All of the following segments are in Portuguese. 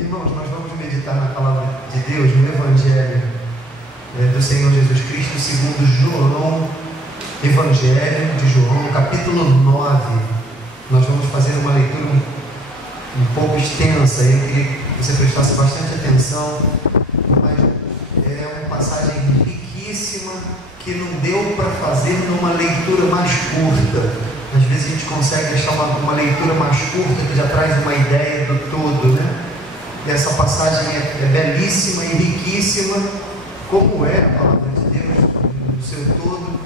Irmãos, nós vamos meditar na palavra de Deus, no Evangelho do Senhor Jesus Cristo, segundo João, Evangelho de João, capítulo 9. Nós vamos fazer uma leitura um pouco extensa. Eu queria que você prestasse bastante atenção, mas é uma passagem riquíssima que não deu para fazer numa leitura mais curta. Às vezes a gente consegue achar uma leitura mais curta que já traz uma ideia do todo, né? E essa passagem é belíssima e riquíssima, como é a palavra de Deus no seu todo,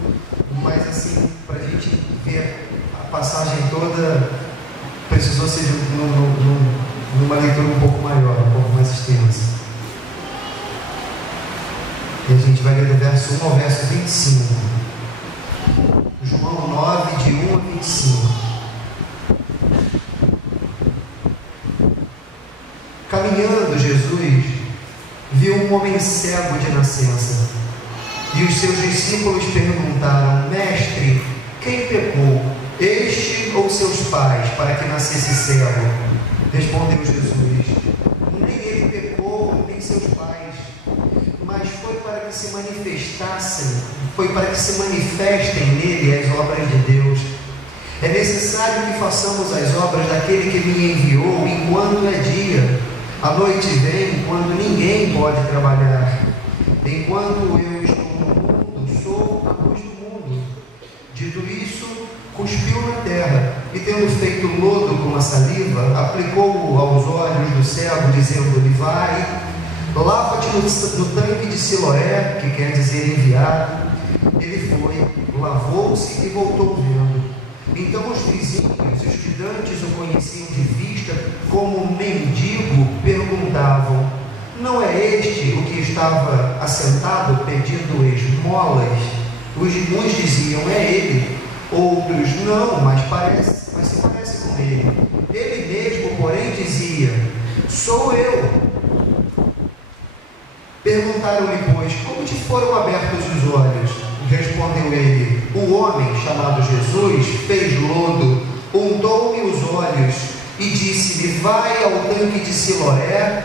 mas assim, para a gente ver a passagem toda, precisou ser numa leitura um pouco maior, um pouco mais extensa. E a gente vai ler do verso 1 ao verso 25. João 9, de 1 a 25. Caminhando, Jesus viu um homem cego de nascença. E os seus discípulos perguntaram: Mestre, quem pecou, este ou seus pais, para que nascesse cego? Respondeu Jesus: Nem ele pecou, nem seus pais, mas foi para que se manifestem nele as obras de Deus. É necessário que façamos as obras daquele que me enviou enquanto é dia. A noite vem quando ninguém pode trabalhar. Enquanto eu estou no mundo, sou a luz do mundo. Dito isso, cuspiu na terra e, tendo feito lodo com a saliva, aplicou-o aos olhos do cego, dizendo-lhe: Vai, lava-te no tanque de Siloé, que quer dizer enviado. Ele foi, lavou-se e voltou vendo. Então os vizinhos, os estudantes, o conheciam de vista como mendigo, perguntavam: Não é este o que estava assentado pedindo esmolas? Uns diziam: É ele. Outros: Não, mas se parece com ele. Ele mesmo, porém, dizia: Sou eu. Perguntaram-lhe, pois: Como te foram abertos os olhos? Respondeu ele: O homem chamado Jesus fez lodo, untou-me os olhos e disse-me: Vai ao tanque de Siloé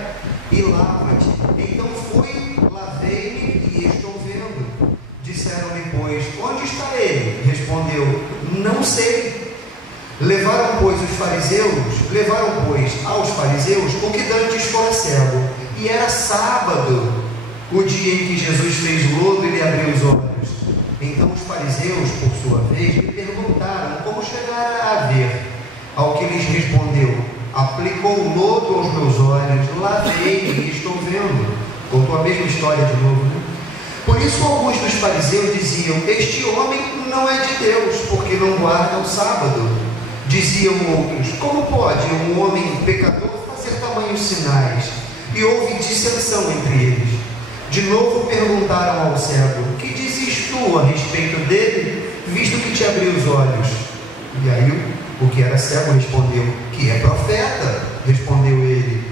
e lava-te. Então fui, lavei-me e estou vendo. Disseram-lhe, pois: Onde está ele? Respondeu: Não sei. Levaram, pois, aos fariseus o que dantes fora cego. E era sábado, o dia em que Jesus fez lodo e lhe abriu os olhos. Então os fariseus, por sua vez, lhe perguntaram como chegara a ver. Ao que lhes respondeu: Aplicou lodo aos meus olhos, lavei-me e estou vendo. Contou a mesma história de novo, né? Por isso alguns dos fariseus diziam: Este homem não é de Deus, porque não guarda o sábado. Diziam outros: Como pode um homem pecador fazer tamanhos sinais? E houve dissensão entre eles. De novo perguntaram ao cego: Que dizes tu a respeito dele, visto que te abriu os olhos? E aí o que era cego respondeu: Que é profeta. Respondeu ele.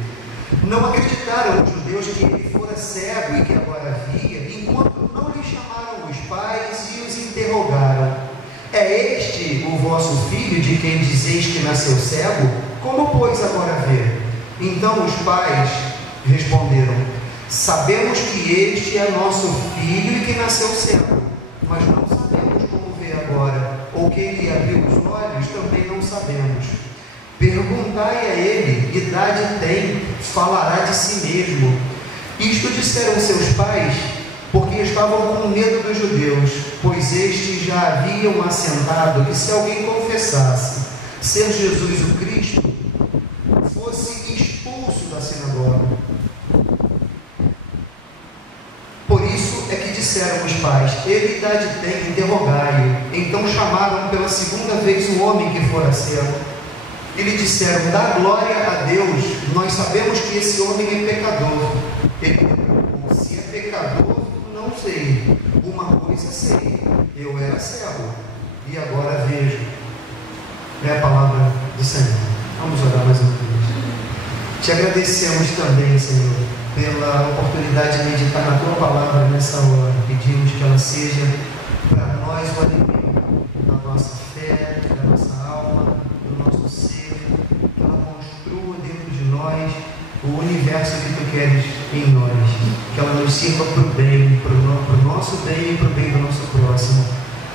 Não acreditaram os judeus que ele fora cego e que agora via, enquanto não lhe chamaram os pais e os interrogaram: É este o vosso filho de quem dizeis que nasceu cego? Como, pois, agora vê? Então os pais responderam: Sabemos que este é nosso filho e que nasceu cego, mas não sabemos como vê agora, ou quem lhe abriu os olhos também não sabemos. Perguntai a ele, idade tem, falará de si mesmo. Isto disseram seus pais, porque estavam com medo dos judeus, pois estes já haviam assentado que se alguém confessasse ser Jesus o Cristo, fosse expulso da sinagoga. Por isso é que disseram os pais: Ele idade tem, interrogai-o. Então chamaram pela segunda vez o homem que fora cego e lhe disseram: Dá glória a Deus, nós sabemos que esse homem é pecador. Ele perguntou: Se é pecador, não sei. Uma coisa sei, eu era cego e agora vejo. É a palavra do Senhor. Vamos orar mais uma vez. Te agradecemos também, Senhor, pela oportunidade de meditar na Tua Palavra nessa hora. Pedimos que ela seja para nós o alimento da nossa fé, da nossa alma, do nosso ser, que ela construa dentro de nós o universo que tu queres em nós, que ela nos sirva para o bem, para o nosso bem e para o bem do nosso próximo,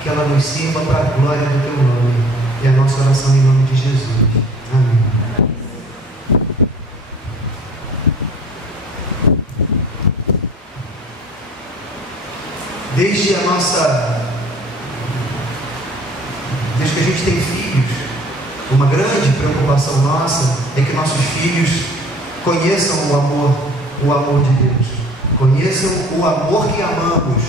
que ela nos sirva para a glória do teu nome. É a nossa oração em nome de Jesus. Amém. Desde que a gente tem filhos, uma grande preocupação nossa é que nossos filhos conheçam o amor de Deus, conheçam o amor que amamos,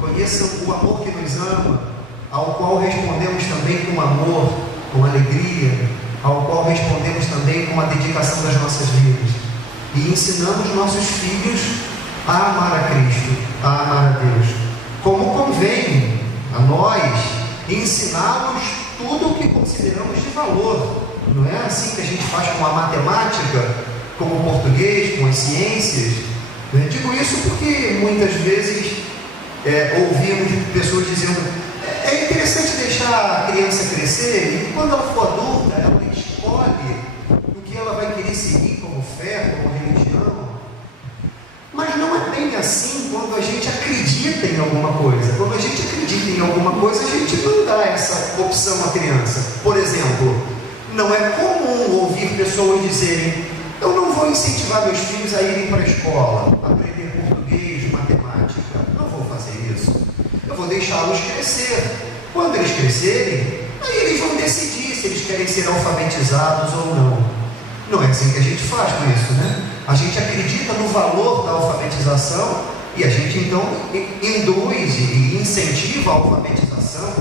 conheçam o amor que nos ama, ao qual respondemos também com amor, com alegria, ao qual respondemos também com a dedicação das nossas vidas, e ensinamos nossos filhos a amar a Cristo, a amar a Deus, como convém a nós ensiná-los tudo o que consideramos de valor. Não é assim que a gente faz com a matemática, com o português, com as ciências. Digo isso porque muitas vezes ouvimos pessoas dizendo: é interessante deixar a criança crescer e quando ela for adulta ela escolhe o que ela vai querer seguir como fé, como religião. Mas não é bem assim quando a gente acredita em alguma coisa. Quando a gente acredita em alguma coisa, a gente não dá essa opção à criança. Por exemplo, não é comum ouvir pessoas dizerem: eu não vou incentivar meus filhos a irem para a escola, aprender português, matemática. Não vou fazer isso. Eu vou deixá-los crescer. Quando eles crescerem, aí eles vão decidir se eles querem ser alfabetizados ou não. Não é assim que a gente faz com isso, né? A gente acredita no valor da alfabetização e a gente então induz e incentiva a alfabetização.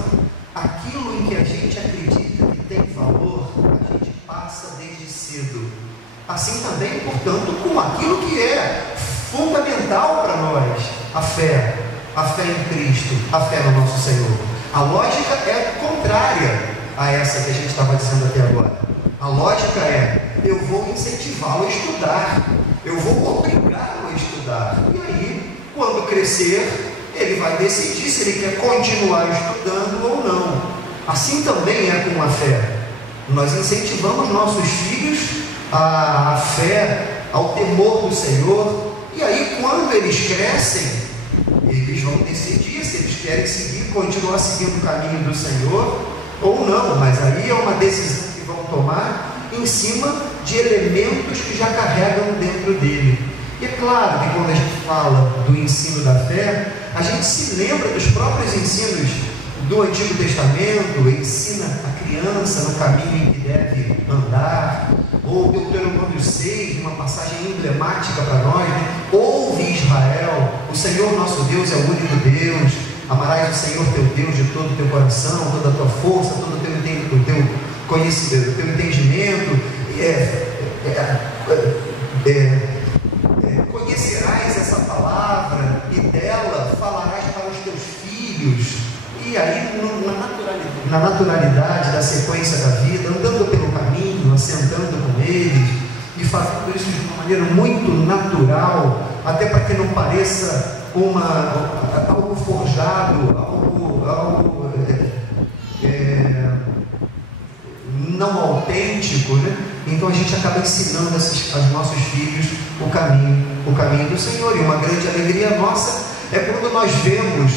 Aquilo em que a gente acredita que tem valor, a gente passa desde cedo. Assim também, portanto, com aquilo que é fundamental para nós, a fé em Cristo, a fé no nosso Senhor. A lógica é contrária a essa que a gente estava dizendo até agora. A lógica é: eu vou incentivá-lo a estudar, eu vou obrigá-lo a estudar, e aí, quando crescer, ele vai decidir se ele quer continuar estudando ou não. Assim também é com a fé. Nós incentivamos nossos filhos à fé, ao temor do Senhor, e aí, quando eles crescem, eles vão decidir se eles querem continuar seguindo o caminho do Senhor ou não. Mas aí é uma decisão que vão tomar em cima de elementos que já carregam dentro dele. E é claro que quando a gente fala do ensino da fé, a gente se lembra dos próprios ensinos do Antigo Testamento. Ensina a criança no caminho em que deve andar, ou Deuteronômio 6, uma passagem emblemática para nós, né? Ouve, Israel, o Senhor nosso Deus é o único Deus, amarás o Senhor teu Deus de todo o teu coração, toda a tua força, todo o teu conhecimento, o teu entendimento, conhecerás essa palavra e dela falarás para os teus filhos. E aí, na naturalidade da sequência da vida, andando pelo caminho, assentando com eles e fazendo isso de uma maneira muito natural, até para que não pareça algo forjado, algo não autêntico, né? Então a gente acaba ensinando aos nossos filhos o caminho do Senhor. E uma grande alegria nossa é quando nós vemos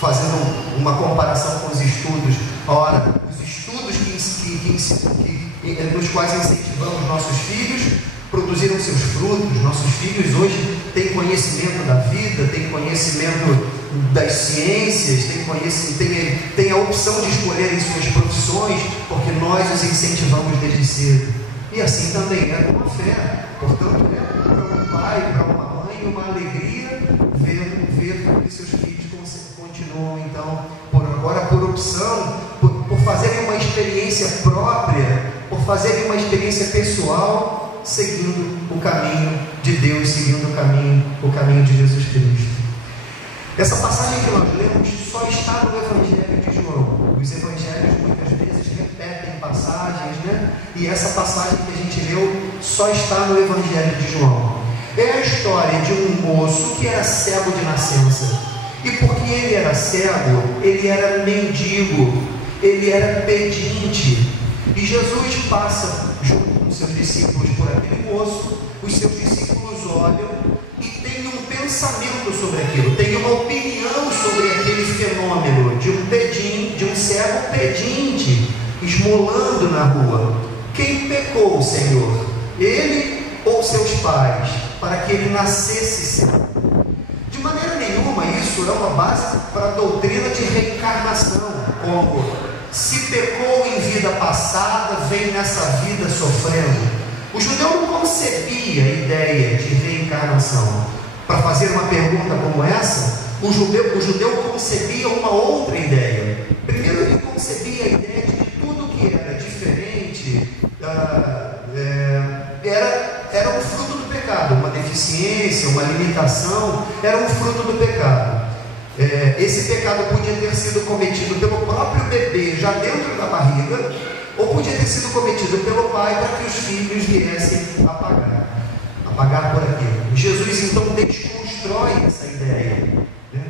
fazendo uma comparação com os estudos. Ora, os estudos nos quais incentivamos nossos filhos produziram seus frutos. Nossos filhos hoje têm conhecimento da vida, têm conhecimento das ciências, têm a opção de escolherem suas profissões, porque nós os incentivamos desde cedo. E assim também é com a fé. Portanto, é para um pai, para uma mãe, uma alegria ver que seus filhos continuam, então, por opção, por fazerem uma experiência própria, por fazerem uma experiência pessoal, seguindo o caminho de Deus, seguindo o caminho de Jesus Cristo. Essa passagem que nós lemos só está no Evangelho de João. Os evangelhos muitas vezes repetem passagens, né? E essa passagem que a gente leu só está no Evangelho de João. É a história de um moço que era cego de nascença. E porque ele era cego, ele era mendigo, ele era pedinte. E Jesus passa junto com seus discípulos por aquele moço, os seus discípulos olham e têm um pensamento sobre aquilo, têm uma opinião sobre aquele fenômeno de um cego pedinte, esmolando na rua. Quem pecou, Senhor? Ele ou seus pais, para que ele nascesse cego? De maneira nenhuma isso é uma base para a doutrina de reencarnação, como se pecou em vida passada, vem nessa vida sofrendo. O judeu não concebia a ideia de reencarnação. Para fazer uma pergunta como essa, o judeu concebia uma outra ideia. Primeiro, ele concebia a ideia de que tudo que era diferente era um fruto do pecado, uma deficiência, uma limitação, era um fruto do pecado. Esse pecado podia ter sido cometido pelo próprio bebê já dentro da barriga, ou podia ter sido cometido pelo pai para que os filhos viessem a pagar por aquilo. Jesus então desconstrói essa ideia, né?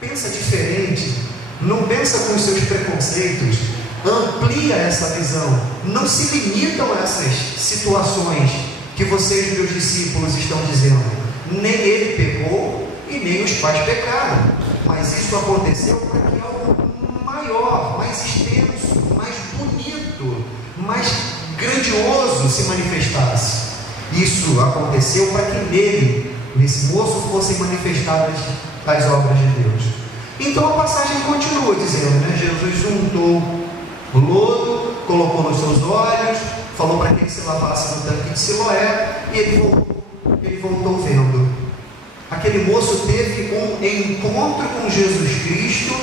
Pensa diferente, não pensa com os seus preconceitos, amplia essa visão, não se limitam a essas situações que vocês, meus discípulos, estão dizendo. Nem ele pecou e nem os pais pecaram, mas isso aconteceu para que algo maior, mais extenso, mais bonito, mais grandioso se manifestasse. Isso aconteceu para que nele, nesse moço, fossem manifestadas as obras de Deus. Então a passagem continua dizendo, né? Jesus untou o lodo, colocou nos seus olhos, falou para que ele se lavasse no tanque de Siloé, e ele voltou vendo. Aquele moço teve um encontro com Jesus Cristo,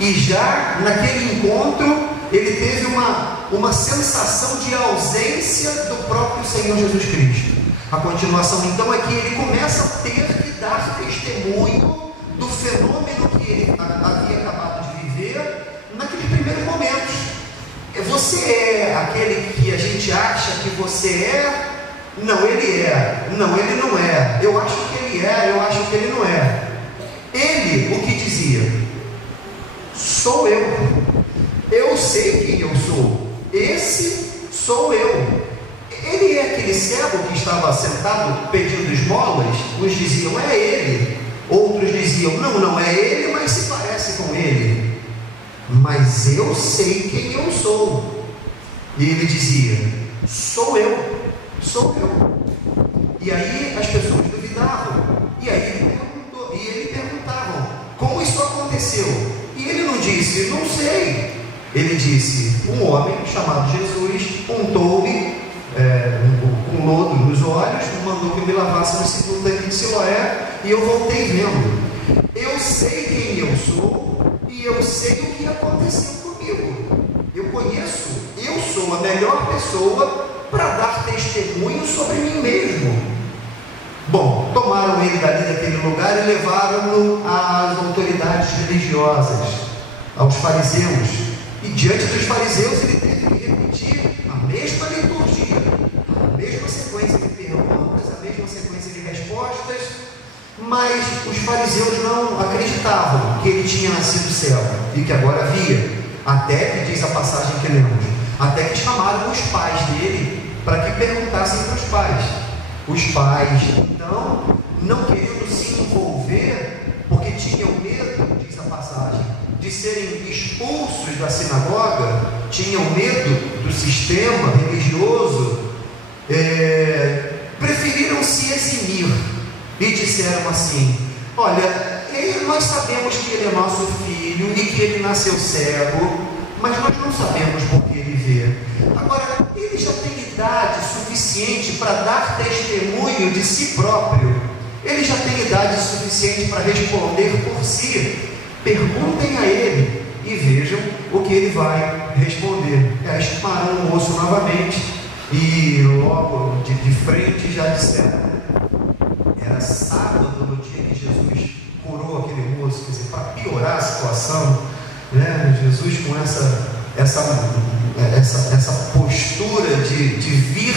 e já naquele encontro ele teve uma sensação de ausência do próprio Senhor Jesus Cristo. A continuação então é que ele começa a ter que dar testemunho do fenômeno que ele havia acabado de viver naqueles primeiros momentos. Você é aquele que a gente acha que você é? Não, ele é. Não, ele não é. Eu acho que ele é, eu acho que ele não é. Ele, o que dizia? Sou eu. Eu sei quem eu sou. Esse sou eu. Ele é aquele cego que estava sentado pedindo esmolas. Uns diziam, é ele. Outros diziam, não é ele, mas se parece com ele. Mas eu sei quem eu sou. E ele dizia, sou eu. E aí as pessoas duvidavam. E aí ele perguntavam, como isso aconteceu? E ele não disse, não sei. Ele disse, um homem chamado Jesus untou-me com lodo nos olhos, mandou que me lavasse no segundo tanque de Siloé, e eu voltei vendo. Eu sei quem eu sou, e eu sei o que aconteceu comigo. Eu sou a melhor pessoa para dar testemunho sobre mim mesmo. Bom, tomaram ele dali daquele lugar e levaram-no às autoridades religiosas, aos fariseus. E diante dos fariseus ele teve que repetir a mesma liturgia, a mesma sequência de perguntas, a mesma sequência de respostas, mas os fariseus não acreditavam que ele tinha nascido cego e que agora via, até que diz a passagem que lemos, até que chamaram os pais dele para que perguntassem para os pais. Os pais, então, não querendo se envolver, porque tinham medo, diz a passagem, de serem expulsos da sinagoga, tinham medo do sistema religioso, preferiram se eximir e disseram assim, olha, nós sabemos que ele é nosso filho e que ele nasceu cego, mas nós não sabemos por que ele vê. Agora, ele já tem idade suficiente para dar testemunho de si próprio. Ele já tem idade suficiente para responder por si. Perguntem a ele e vejam o que ele vai responder. Aí chamaram o moço novamente e logo de frente já disseram. Era sábado no dia que Jesus curou aquele moço. Quer dizer, para piorar a situação, né? Jesus com essa postura de vir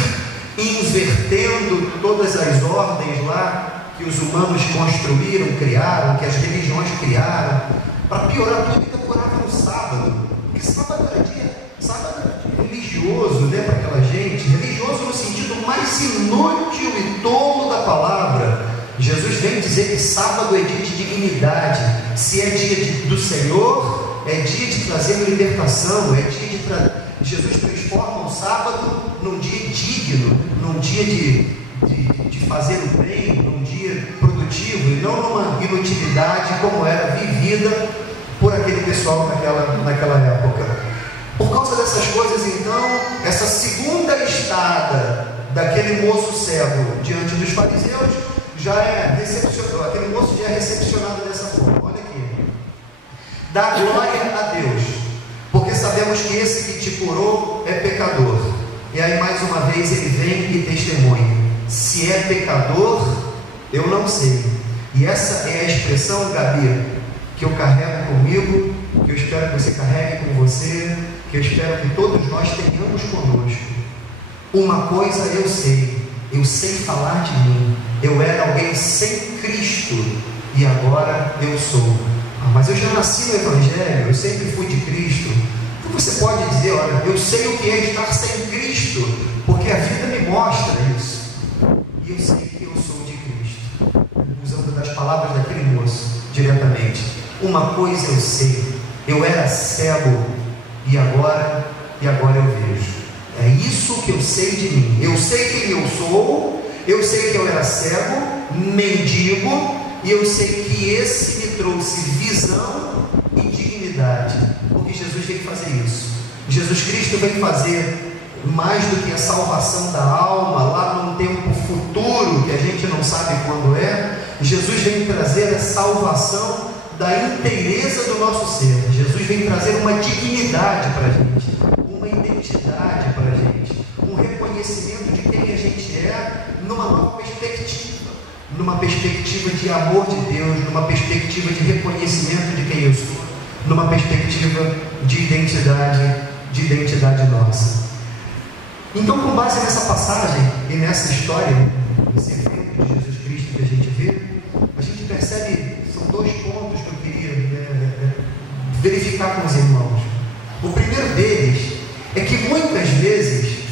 invertendo todas as ordens lá que os humanos construíram, criaram, que as religiões criaram, para piorar tudo, ainda curava no sábado. E sábado era dia religioso, né, para aquela gente, religioso no inútil e tolo da palavra, Jesus vem dizer que sábado é dia de dignidade. Se é dia do Senhor, é dia de trazer libertação, é dia de Jesus transforma o sábado num dia digno, num dia de fazer o bem, num dia produtivo, e não numa inutilidade como era vivida por aquele pessoal naquela época. Por causa dessas coisas, então, essa segunda estada daquele moço cego diante dos fariseus já é recepcionado, aquele moço já é recepcionado dessa forma. Olha aqui: dá glória a Deus, porque sabemos que esse que te curou é pecador. E aí mais uma vez ele vem e testemunha: se é pecador, eu não sei. E essa é a expressão, Gabi, que eu carrego comigo, que eu espero que você carregue com você, que eu espero que todos nós tenhamos conosco. Uma coisa eu sei falar de mim. Eu era alguém sem Cristo e agora eu sou. Mas eu já nasci no Evangelho, eu sempre fui de Cristo. Então você pode dizer: olha, eu sei o que é estar sem Cristo, porque a vida me mostra isso. E eu sei que eu sou de Cristo. Usando das palavras daquele moço diretamente: uma coisa eu sei, eu era cego e agora eu vejo. É isso que eu sei de mim. Eu sei quem eu sou, eu sei que eu era cego, mendigo, e eu sei que esse me trouxe visão e dignidade, porque Jesus veio fazer isso. Jesus Cristo veio fazer mais do que a salvação da alma lá num tempo futuro que a gente não sabe quando é. Jesus veio trazer a salvação da inteireza do nosso ser. Jesus veio trazer uma dignidade para a gente, uma identidade para a gente, um reconhecimento de quem a gente é numa nova perspectiva de amor de Deus, numa perspectiva de reconhecimento de quem eu sou, numa perspectiva de identidade nossa. Então, com base nessa passagem e nessa história, nesse evento de Jesus Cristo que a gente vê, a gente percebe, são dois pontos que eu queria verificar com os irmãos. O primeiro deles é que muitas vezes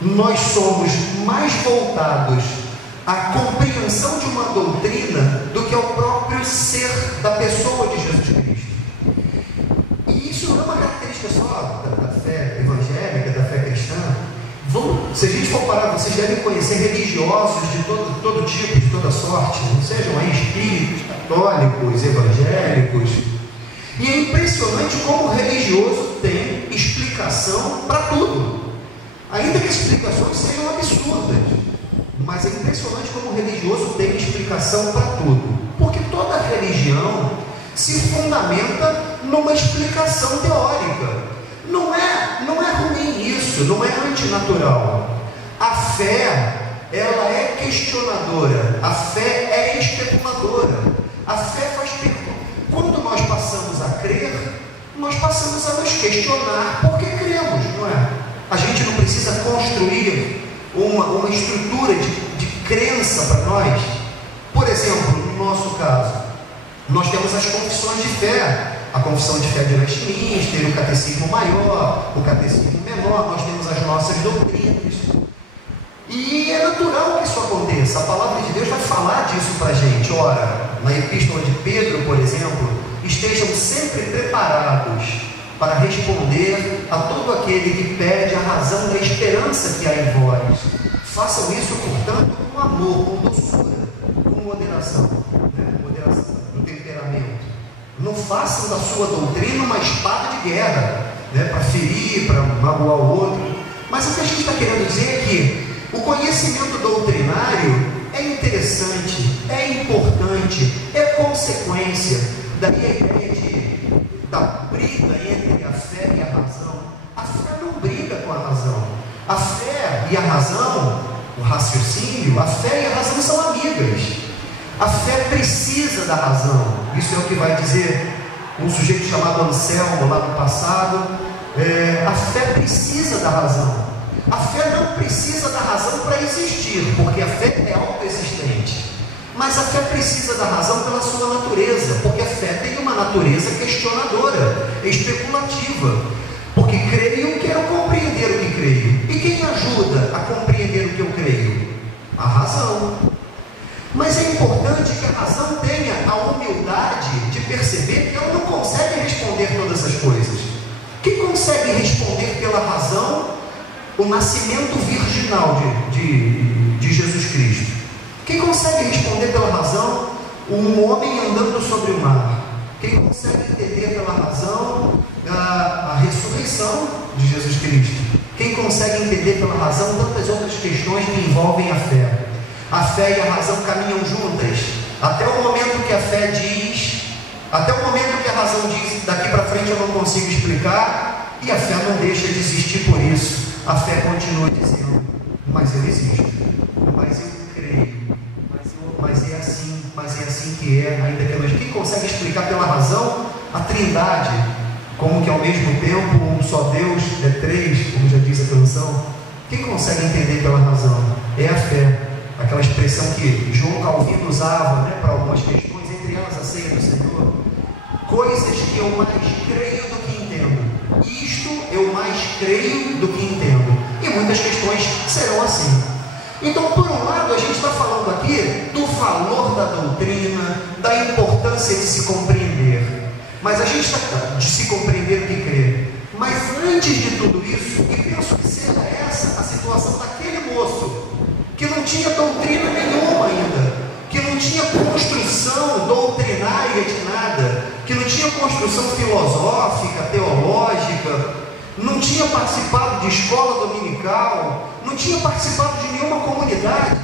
nós somos mais voltados à compreensão de uma doutrina do que ao próprio ser da pessoa de Jesus Cristo. E isso não é uma característica só da fé evangélica, da fé cristã. Se a gente for parar, vocês devem conhecer religiosos de todo tipo, de toda sorte, sejam aí espíritos, católicos, evangélicos. E é impressionante como o religioso tem explicação para tudo, ainda que as explicações sejam absurdas. Mas é impressionante como o religioso tem explicação para tudo, porque toda religião se fundamenta numa explicação teórica. Não é ruim isso, não é antinatural. A fé, ela é questionadora, a fé é especuladora, a fé faz pergunta. Quando nós passamos a crer, nós passamos a nos questionar porque cremos, não é? A gente não precisa construir uma estrutura de crença para nós. Por exemplo, no nosso caso, nós temos as confissões de fé, a confissão de fé de Westminster, o catecismo maior, o catecismo menor, nós temos as nossas doutrinas, e é natural que isso aconteça. A palavra de Deus vai falar disso para a gente. Ora, na epístola de Pedro, por exemplo: estejam sempre preparados para responder a todo aquele que pede a razão da esperança que há em vós. Façam isso, portanto, com amor, com doçura, com moderação, moderação no temperamento. Não façam da sua doutrina uma espada de guerra, para ferir, para magoar o outro. Mas o que a gente está querendo dizer é que o conhecimento doutrinário é interessante, é importante, é consequência. Daí a ideia da briga entre a fé e a razão. A fé não briga com a razão. A fé e a razão, o raciocínio, a fé e a razão são amigas. A fé precisa da razão. Isso é o que vai dizer um sujeito chamado Anselmo lá no passado. A fé precisa da razão. A fé não precisa da razão para existir, porque a fé é autoexistente. Mas a fé precisa da razão pela sua natureza, porque a fé tem uma natureza questionadora, especulativa. Porque creio, quero compreender o que creio. E quem ajuda a compreender o que eu creio? o nascimento virginal de Jesus Cristo? Quem consegue responder pela razão? Um homem andando sobre o mar. Quem consegue entender pela razão a ressurreição de Jesus Cristo? Quem consegue entender pela razão tantas outras questões que envolvem a fé? A fé e a razão caminham juntas, até o momento que a fé diz, até o momento que a razão diz, daqui para frente eu não consigo explicar, e a fé não deixa de existir por isso. A fé continua dizendo, mas eu existo, mas eu creio, mas é assim que é, ainda que nós. Quem consegue explicar pela razão a Trindade, como que ao mesmo tempo um só Deus é três, como já diz a canção? Quem consegue entender pela razão? É a fé, aquela expressão que João Calvino usava, né, para algumas questões, entre elas a ceia do Senhor. Coisas que eu mais creio do que entendo. Isto eu mais creio do que entendo. E muitas questões serão assim. Então, por um lado, a gente está falando aqui do valor da doutrina, da importância de se compreender. Mas a gente está de se compreender o que crer. Mas antes de tudo isso, e penso que seja essa a situação daquele moço, que não tinha doutrina nenhuma ainda, que não tinha construção doutrinária de nada, que não tinha construção filosófica, teológica, não tinha participado de escola dominical, não tinha participado de nenhuma comunidade,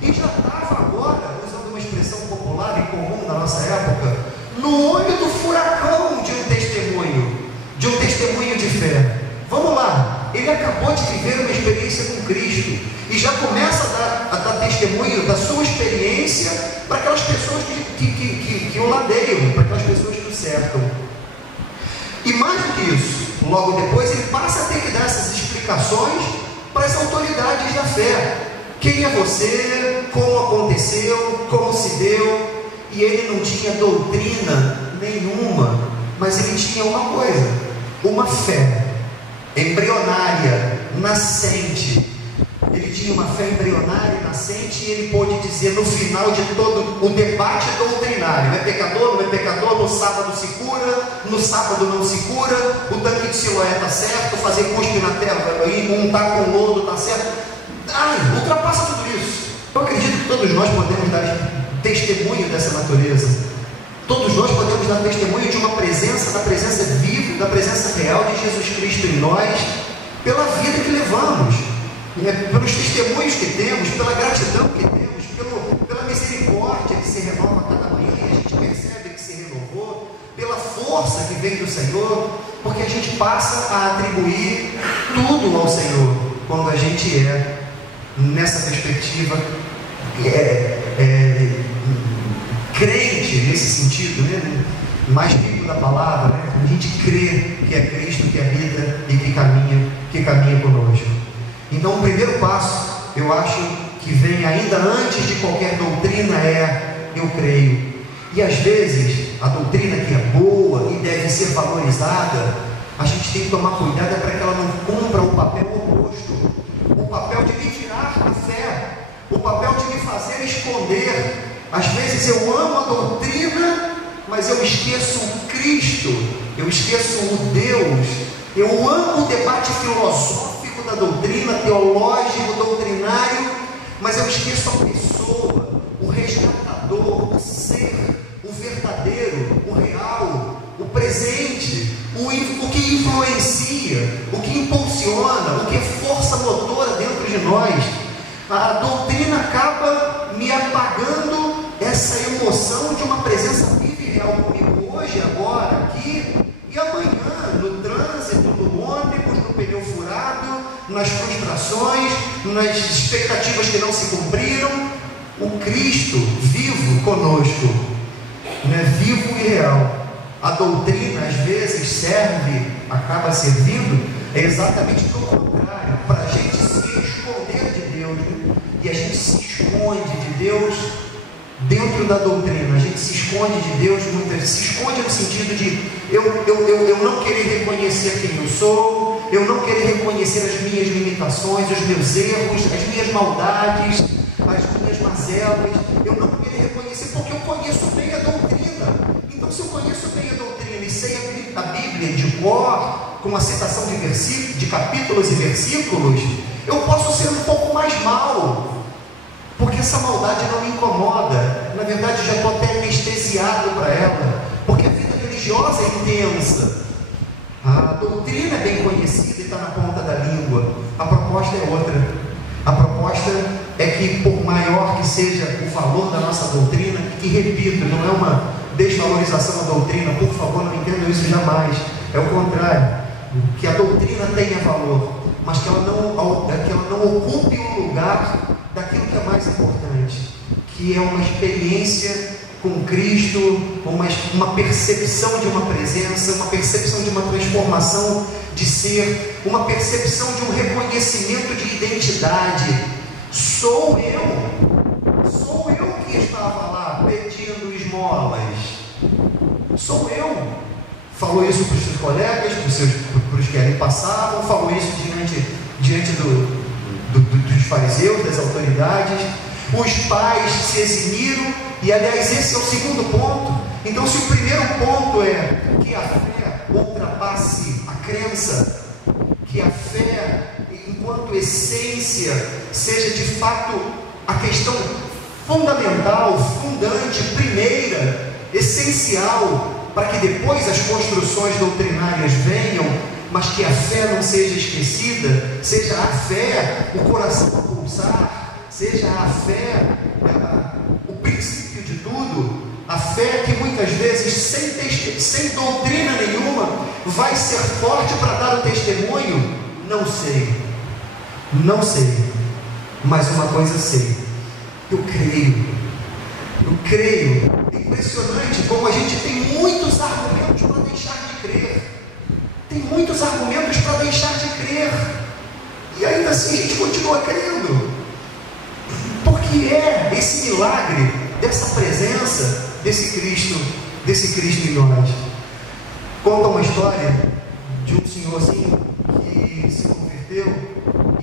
e já estava agora, usando uma expressão popular e comum na nossa época, no olho do furacão de um testemunho de fé. Vamos lá, ele acabou de viver uma experiência com Cristo, e já começa a dar testemunho da sua experiência para aquelas pessoas que o ladeiam, para aquelas pessoas que o cercam. E mais do que isso, logo depois ele passa a ter que dar essas explicações para as autoridades da fé. Quem é você? Como aconteceu? Como se deu? E ele não tinha doutrina nenhuma, mas ele tinha uma coisa, uma fé embrionária, nascente. Ele tinha uma fé embrionária e nascente, e ele pôde dizer no final de todo o debate doutrinário: é pecador, não é pecador, no sábado se cura, no sábado não se cura, o tanque de Siloé está certo, fazer cuspe na terra e untar com lodo está certo. Ultrapassa tudo isso. Eu acredito que todos nós podemos dar testemunho dessa natureza. Todos nós podemos dar testemunho de uma presença, da presença viva, da presença real de Jesus Cristo em nós, pela vida que levamos, pelos testemunhos que temos, pela gratidão que temos, pela misericórdia que se renova a cada manhã, e a gente percebe que se renovou, pela força que vem do Senhor, porque a gente passa a atribuir tudo ao Senhor, quando a gente nessa perspectiva, crente nesse sentido, né? Mais rico da palavra, né? A gente crê que é Cristo que habita e que caminha conosco. Então, o primeiro passo, eu acho que vem ainda antes de qualquer doutrina, eu creio. E às vezes, a doutrina que é boa e deve ser valorizada, a gente tem que tomar cuidado para que ela não cumpra o papel oposto, o papel de me tirar a fé, o papel de me fazer esconder. Às vezes eu amo a doutrina, mas eu esqueço o Cristo, eu esqueço o Deus. Eu amo o debate filosófico da doutrina, teológico, doutrinário, mas eu esqueço a pessoa, o resgatador, o ser, o verdadeiro, o real, o presente, o que influencia, o que impulsiona, o que é força motora dentro de nós. A doutrina acaba me apagando essa emoção de uma presença viva e real comigo hoje, agora, aqui, e amanhã, no trânsito, no ônibus, no pneu furado, nas frustrações, nas expectativas que não se cumpriram. O Cristo vivo conosco, né? Vivo e real. A doutrina às vezes acaba servindo exatamente pelo contrário, para a gente se esconder de Deus, né? E a gente se esconde de Deus dentro da doutrina. A gente se esconde de Deus, se esconde no sentido de eu não querer reconhecer quem eu sou, eu não querer reconhecer as minhas limitações, os meus erros, as minhas maldades, as minhas mazelas. Eu não querer reconhecer porque eu conheço bem a doutrina. Então, se eu conheço bem a doutrina e sei a Bíblia de cor, com a citação de capítulos e versículos, eu posso ser um pouco mais mau, porque essa maldade não me incomoda. Na verdade, já estou até anestesiado para ela, porque a vida religiosa é intensa, a doutrina é bem conhecida e está na ponta da língua. A proposta é outra. A proposta é que, por maior que seja o valor da nossa doutrina, que, repito, não é uma desvalorização da doutrina, por favor, não entendam isso jamais, é o contrário, que a doutrina tenha valor, mas que ela não ocupe o lugar daquilo que é mais importante, que é uma experiência com Cristo, uma percepção de uma presença, uma percepção de uma transformação de ser, uma percepção de um reconhecimento de identidade. Sou eu que estava lá pedindo esmolas, sou eu. Falou isso para os seus colegas, para os que ali passavam, falou isso diante dos fariseus, das autoridades. Os pais se eximiram, e aliás esse é o segundo ponto. Então, se o primeiro ponto é que a fé ultrapasse a crença, que a fé, enquanto essência, seja de fato a questão fundamental, fundante, primeira, essencial, para que depois as construções doutrinárias venham, mas que a fé não seja esquecida, seja a fé o coração a pulsar, seja a fé o princípio de tudo, a fé que muitas vezes sem doutrina nenhuma vai ser forte para dar o testemunho. Não sei, mas uma coisa sei, eu creio. É impressionante como a gente tem muitos argumentos para deixar de crer, e ainda assim a gente continua crendo, porque é esse milagre dessa presença desse Cristo em nós. Conta uma história de um senhorzinho que se converteu,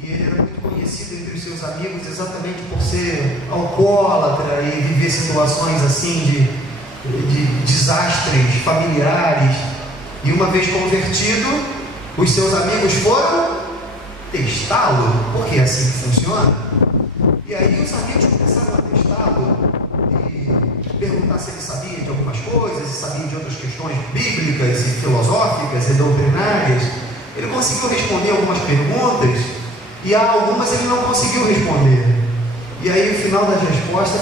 e ele era muito conhecido entre os seus amigos exatamente por ser alcoólatra e viver situações assim de desastres familiares. E uma vez convertido, os seus amigos foram testá-lo, porque é assim que funciona. E aí os amigos começaram a testá-lo e perguntar se ele sabia de algumas coisas, se sabia de outras questões bíblicas e filosóficas e doutrinárias. Ele conseguiu responder algumas perguntas, e a algumas ele não conseguiu responder. E aí o final da resposta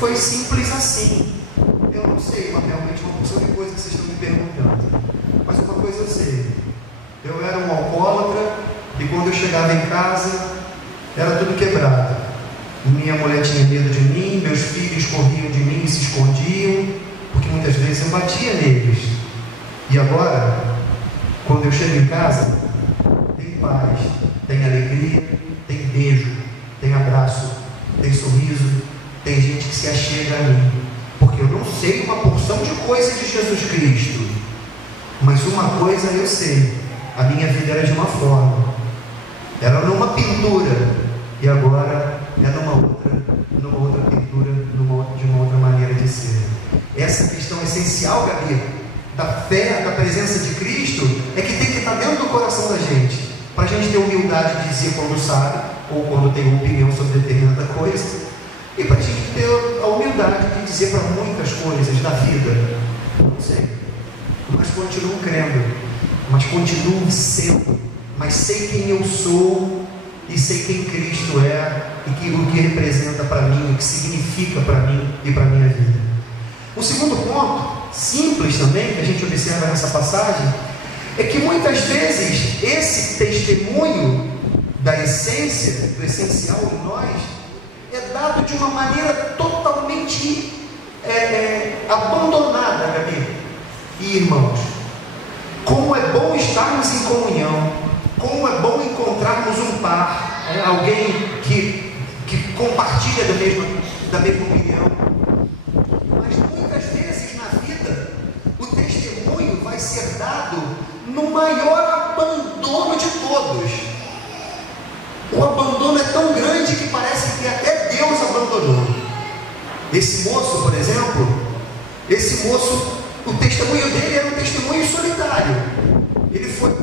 foi simples assim: eu não sei, mas realmente uma porção de coisas que vocês estão me perguntando, mas uma coisa eu sei, eu era um alcoólatra, e quando eu chegava em casa era tudo quebrado. Minha mulher tinha medo de mim, meus filhos corriam de mim e se escondiam, porque muitas vezes eu batia neles. E agora, quando eu chego em casa, tem paz, tem alegria, tem beijo, tem abraço, tem sorriso, tem gente que se achega a mim, porque eu não sei uma porção de coisas de Jesus Cristo, mas uma coisa eu sei: a minha vida era de uma forma, era numa pintura, e agora é numa outra pintura, de uma outra maneira de ser. Essa questão essencial, Gabi, da fé, da presença de Cristo, é que tem que estar dentro do coração da gente, para a gente ter humildade de dizer quando sabe, ou quando tem uma opinião sobre determinada coisa, e para a gente ter a humildade de dizer para muitas coisas da vida: não sei, mas continuo crendo, mas continuo sendo, mas sei quem eu sou, e sei quem Cristo é, e o que representa para mim, o que significa para mim e para a minha vida. O segundo ponto, simples também, que a gente observa nessa passagem, é que muitas vezes esse testemunho da essência, do essencial em nós, é dado de uma maneira totalmente abandonada, Gabi e irmãos. Como é bom estarmos em comunhão, como é bom encontrarmos um par, alguém que compartilha da mesma opinião. Mas muitas vezes na vida o testemunho vai ser dado no maior abandono de todos. O abandono é tão grande que parece que até Deus abandonou. Esse moço, por exemplo, o testemunho dele era um testemunho solitário. Ele foi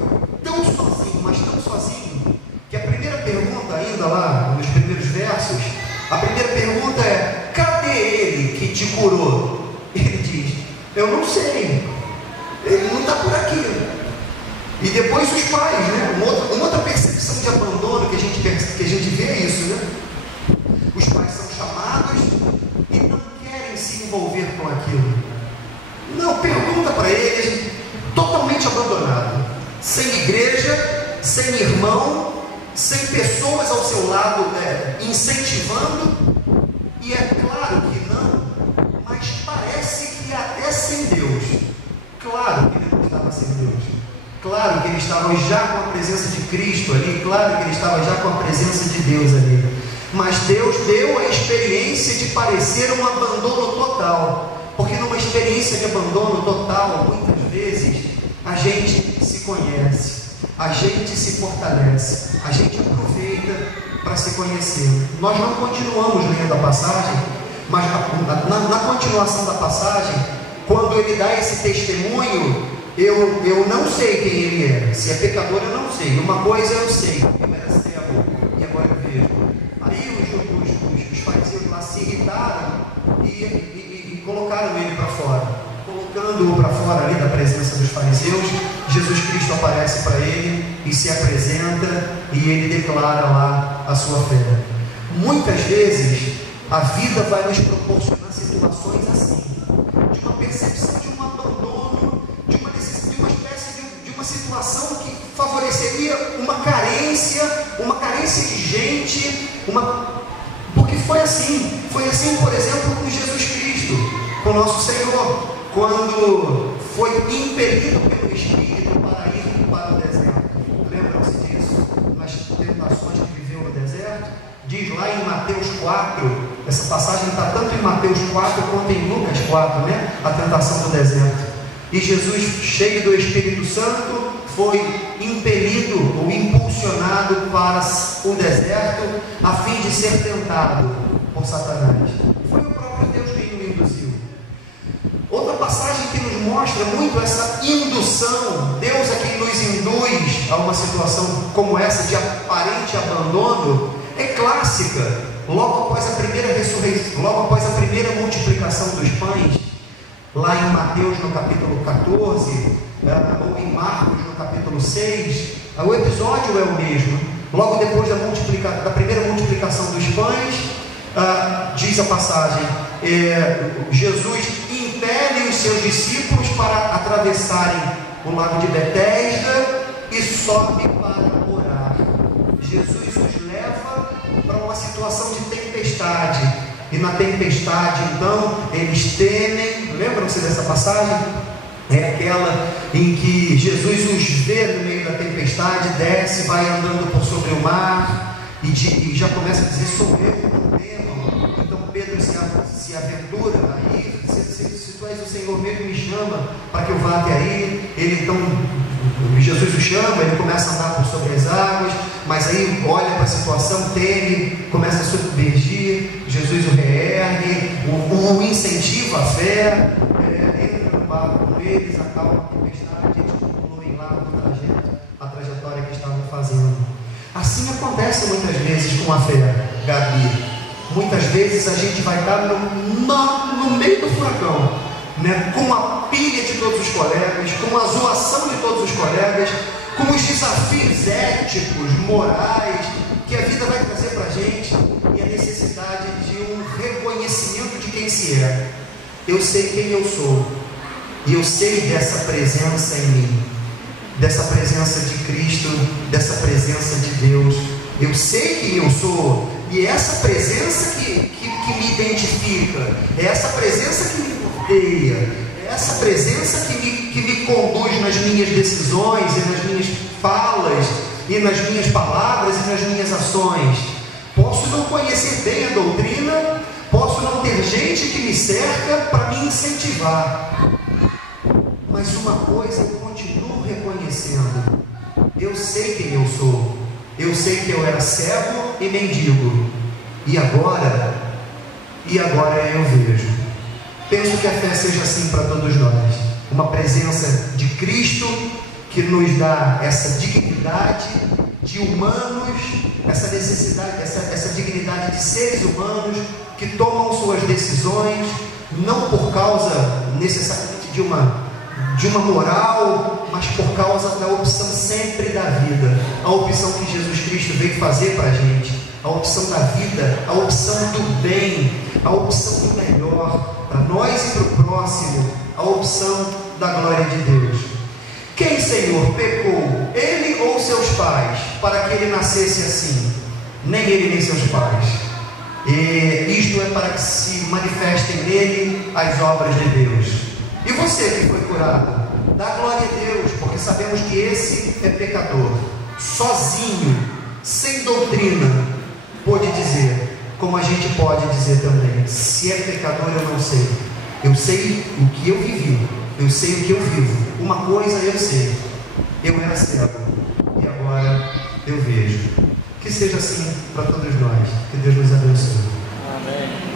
sozinho, que a primeira pergunta, ainda lá nos primeiros versos, a primeira pergunta é: cadê ele que te curou? Ele diz: eu não sei, ele não está por aqui. E depois os pais, né? Uma outra percepção de abandono que a gente vê é isso, né? Os pais são chamados e não querem se envolver com aquilo. Não, pergunta para eles, totalmente abandonado, sem igreja, sem irmão, sem pessoas ao seu lado, incentivando. E é claro que não, mas parece que até sem Deus. Claro que ele não estava sem Deus. Claro que ele estava já com a presença de Cristo ali, claro que ele estava já com a presença de Deus ali. Mas Deus deu a experiência de parecer um abandono total. Porque numa experiência de abandono total, muitas vezes, a gente se conhece, a gente se fortalece, a gente aproveita para se conhecer. Nós não continuamos lendo a passagem, mas na continuação da passagem, quando ele dá esse testemunho, eu não sei quem ele é. Se é pecador, eu não sei. Uma coisa eu sei: eu era cego e agora eu vejo. Aí os fariseus lá se irritaram e colocaram ele para fora. Colocando-o para fora ali da presença dos fariseus, Jesus Cristo aparece para ele e se apresenta, e ele declara lá a sua fé. Muitas vezes a vida vai nos proporcionar situações assim, de uma percepção de um abandono, de uma espécie de uma situação que favoreceria uma carência de gente, porque foi assim, por exemplo, com Jesus Cristo, com o nosso Senhor, quando foi impelido pelo Espírito para ir para o deserto. Lembram-se disso? Nas tentações que viveu no deserto? Diz lá em Mateus 4, essa passagem está tanto em Mateus 4 quanto em Lucas 4, né? A tentação do deserto. E Jesus, cheio do Espírito Santo, foi impelido ou impulsionado para o deserto a fim de ser tentado por Satanás. Foi o próprio Deus quem o induziu. Outra passagem que nos mostra muito essa indução, Deus é quem nos induz a uma situação como essa de aparente abandono, é clássica. Logo após a primeira ressurreição, logo após a primeira multiplicação dos pães, lá em Mateus no capítulo 14, ou em Marcos no capítulo 6, o episódio é o mesmo. Logo depois da primeira multiplicação dos pães, diz a passagem, Jesus impele os seus discípulos para atravessarem o lago de Betesda e sobe para orar. Jesus os leva para uma situação de tempestade, e na tempestade então eles temem. Lembram-se dessa passagem? É aquela em que Jesus os vê no meio da tempestade, desce, vai andando por sobre o mar e já começa a dizer: sou eu, não temam. Então Pedro se aventura a ir: se tu és o Senhor mesmo, me chama para que eu vá até aí. Jesus o chama, ele começa a andar por sobre as águas, mas aí olha para a situação, teme, começa a submergir. Jesus o reergue, o incentiva a fé, entra no barco com eles, acalma a tempestade, eles concluem lá a trajetória que estavam fazendo. Assim acontece muitas vezes com a fé, Gabi. Muitas vezes a gente vai estar no meio do furacão, né? Com a pilha de todos os colegas, com a zoação de todos os colegas, com os desafios éticos, morais, que a vida vai trazer para a gente, e a necessidade de um reconhecimento de quem se é. Eu sei quem eu sou, e eu sei dessa presença em mim, dessa presença de Cristo, dessa presença de Deus. Eu sei quem eu sou, e é essa presença que me identifica, é essa presença que me norteia, é essa presença que me conduz nas minhas decisões e nas minhas falas e nas minhas palavras e nas minhas ações. Posso não conhecer bem a doutrina, posso não ter gente que me cerca para me incentivar, mas uma coisa eu continuo reconhecendo: eu sei quem eu sou, eu sei que eu era cego e mendigo, e agora eu vejo. Penso que a fé seja assim para todos nós, uma presença de Cristo que nos dá essa dignidade de humanos, essa necessidade, essa dignidade de seres humanos que tomam suas decisões não por causa necessariamente de uma moral, mas por causa da opção sempre da vida, a opção que Jesus Cristo veio fazer para a gente, a opção da vida, a opção do bem, a opção do melhor para nós e para o próximo, a opção da glória de Deus. Quem, Senhor, pecou, ele ou seus pais, para que ele nascesse assim? Nem ele nem seus pais. E isto é para que se manifestem nele as obras de Deus. E você que foi curado, dá glória a Deus, porque sabemos que esse é pecador, sozinho, sem doutrina, pode dizer, como a gente pode dizer também: se é pecador eu não sei, eu sei o que eu vivi, eu sei o que eu vivo. Uma coisa eu sei, eu era cego e agora eu vejo. Que seja assim para todos nós. Que Deus nos abençoe. Amém.